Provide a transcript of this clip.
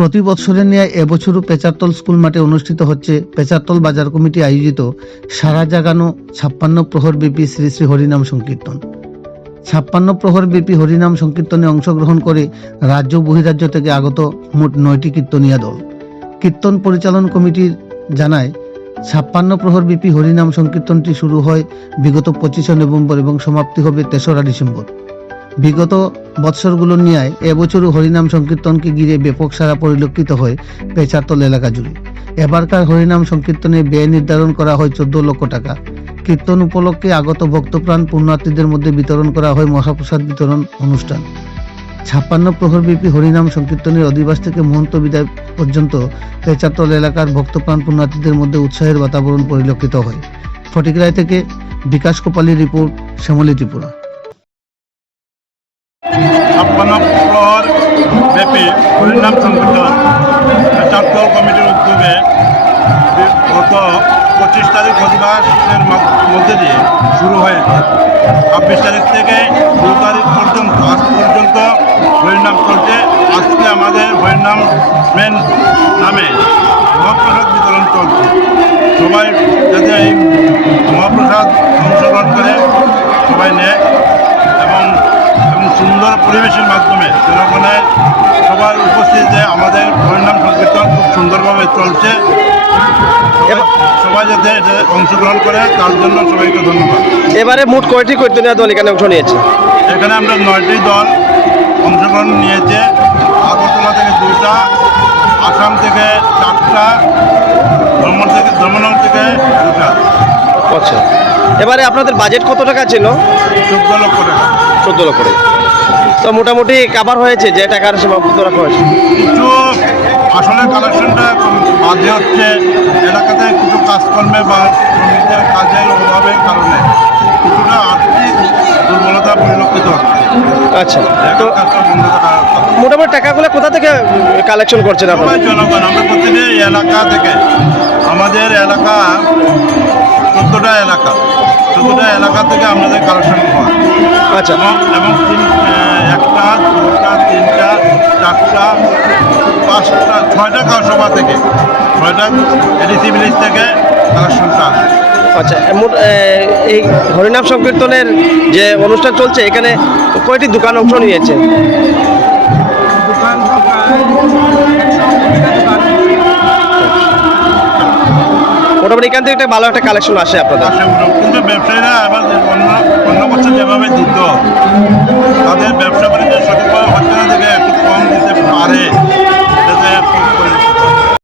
প্রতি বছরের ন্যায় এবছরও পেচারতল স্কুল মাঠে অনুষ্ঠিত হচ্ছে পেচারতল বাজার কমিটি আয়োজিত সারা জাগানো ছাপ্পান্ন প্রহর ব্যাপী শ্রী শ্রী হরিনাম সংকীর্তন। ছাপ্পান্ন প্রহর ব্যাপী হরিনাম সংকীর্তনে অংশগ্রহণ করে রাজ্য বহিরাজ্য থেকে আগত মোট নয়টি কীর্তনিয়া দল। কীর্তন পরিচালন কমিটির জানায়, ছাপ্পান্ন প্রহর ব্যাপী হরিনাম সংকীর্তনটি শুরু হয় বিগত পঁচিশে নভেম্বর এবং সমাপ্তি হবে তেসরা ডিসেম্বর। বিগত বৎসরগুলোর ন্যায় এবছরও হরিনাম সংকীর্তনকে ঘিরে ব্যাপক সারা পরিলক্ষিত হয় পেচারতল এলাকা জুড়ে। এবারকার হরিনাম সংকীর্তনে ব্যয় নির্ধারণ করা হয় চোদ্দ লক্ষ টাকা। কীর্তন উপলক্ষে আগত ভক্তপ্রাণ পুণ্যার্থীদের মধ্যে বিতরণ করা হয় মহাপ্রসাদ বিতরণ অনুষ্ঠান। ছাপ্পান্ন প্রহরব্যাপী হরিনাম সংকীর্তনের অধিবাস থেকে মহন্ত বিদায় পর্যন্ত পেচারতল এলাকার ভক্তপ্রাণ পুণ্যার্থীদের মধ্যে উৎসাহের বাতাবরণ পরিলক্ষিত হয়। ফটিকরায় থেকে বিকাশ কোপালী রিপোর্ট, শ্যামলী ত্রিপুরা। ছাপ্পান্ন প্রহর ব্যাপী হরিনাম চারতল কমিটির উদ্যোগে গত পঁচিশ তারিখ অধিবাসের মধ্যে দিয়ে শুরু হয়েছে। ছাব্বিশ তারিখ থেকে দু তারিখ পর্যন্ত, আজ পর্যন্ত হরিনাম চলছে। আজকে আমাদের হরিনাম মেন নামে মহাপ্রসাদ বিতরণ চলছে। সবাই যাতে এই মহাপ্রসাদ অংশগ্রহণ করে, সবাই নেয়। সুন্দর পরিবেশের মাধ্যমে জনগণের সবার উপস্থিতিতে আমাদের হরিনাম সংকীর্তন খুব সুন্দরভাবে চলছে। সবাই- সবাই যাতে অংশগ্রহণ করে তার জন্য সবাইকে ধন্যবাদ। এবারে মোট কয়টি কীর্তনীয় দল এখানে অংশ নিয়েছে? এখানে আমরা নয়টি দল অংশগ্রহণ নিয়েছে। আগরতলা থেকে দুটা আসাম থেকে চারটা ধর্ম থেকে ধর্মনগর থেকে দুটা আচ্ছা। এবারে আপনাদের বাজেট কত টাকা ছিল? চোদ্দ লক্ষ টাকা। চোদ্দ লক্ষ টাকা। তো মোটামুটি কাভার হয়েছে যে টাকার সীমাবদ্ধ রাখা হয়েছে। কিছু আসলে কালেকশনটা বাজে হচ্ছে। এলাকাতে কিছু কাজকর্মে বা শ্রমিকদের কাজের অভাবের কারণে কিছুটা আর্থিক দুর্বলতা পরিলক্ষিত হচ্ছে। আচ্ছা তো। মোটামুটি টাকাগুলো কোথা থেকে কালেকশন করছেন আপনারা? জনগণ আমরা প্রতিটি এলাকা থেকে আমাদের এলাকা চোদ্দোটা এলাকা চোদ্দোটা এলাকা থেকে আমাদের কালেকশন হয় আচ্ছা। এবং তিন একটা দুটা তিনটা চারটা পাঁচটা ছয়টা কারসভা থেকে ছয়টা এডিসি ভিলেজ থেকে কালেকশনটা আসে আচ্ছা মোট এই হরিনাম সংকীর্তনের যে অনুষ্ঠান চলছে এখানে কয়টি দোকান অংশ নিয়েছে? মোটামুটি এখান থেকে একটা ভালো একটা কালেকশন আসে আপনাদের। কিন্তু ব্যবসায়ীরা আবার অন্য অন্য বছর যেভাবে দিত তাদের ব্যবসা